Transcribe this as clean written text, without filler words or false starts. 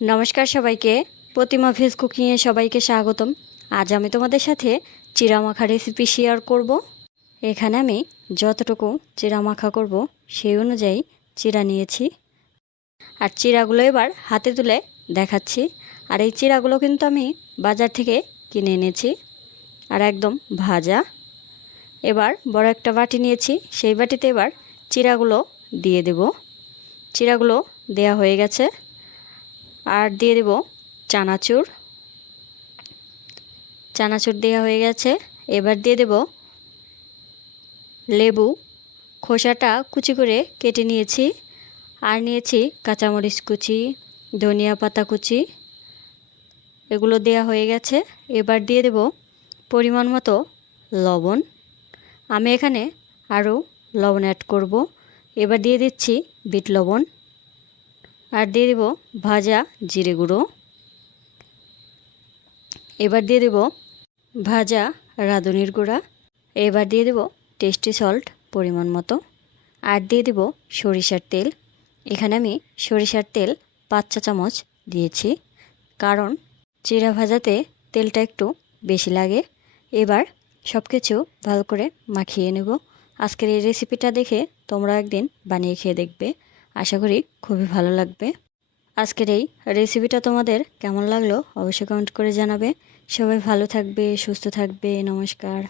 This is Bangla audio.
নমস্কার সবাইকে, প্রতিমা ভেজ কুকিংয়ে সবাইকে স্বাগতম। আজ আমি তোমাদের সাথে চিড়া মাখা রেসিপি শেয়ার করব। এখানে আমি যতটুকু চিড়া মাখা করব সেই অনুযায়ী চিড়া নিয়েছি, আর চিড়াগুলো এবার হাতে তুলে দেখাচ্ছি। আর এই চিড়াগুলো কিন্তু আমি বাজার থেকে কিনে এনেছি, আর একদম ভাজা। এবার বড় একটা বাটি নিয়েছি, সেই বাটিতে এবার চিড়াগুলো দিয়ে দেব। চিড়াগুলো দেয়া হয়ে গেছে, আর দিয়ে দেব চানাচুর। চানাচুর দেওয়া হয়ে গেছে। এবার দিয়ে দেব লেবু, খোসাটা কুচি করে কেটে নিয়েছি। আর নিয়েছি কাঁচামরিচ কুচি, ধনিয়া পাতা কুচি, এগুলো দেয়া হয়ে গেছে। এবার দিয়ে দেব পরিমাণ মতো লবণ। আমি এখানে আরও লবণ অ্যাড করব। এবার দিয়ে দিচ্ছি বিট লবণ, আর দিয়ে দেব ভাজা জিরে গুঁড়ো। এবার দিয়ে দেব ভাজা রাঁধুনির গুঁড়া। এবার দিয়ে দেব টেস্টি সল্ট পরিমাণ মতো, আর দিয়ে দেব সরিষার তেল। এখানে আমি সরিষার তেল 5 চা চামচ দিয়েছি, কারণ চিড়া ভাজাতে তেলটা একটু বেশি লাগে। এবার সব কিছু ভালো করে মাখিয়ে নেব। আজকের এই রেসিপিটা দেখে তোমরা একদিন বানিয়ে খেয়ে দেখবে, আশা করি খুবই ভালো লাগবে। আজকের এই রেসিপিটা তোমাদের কেমন লাগলো অবশ্যই কমেন্ট করে জানাবে। সবাই ভালো থাকবে, সুস্থ থাকবে। নমস্কার।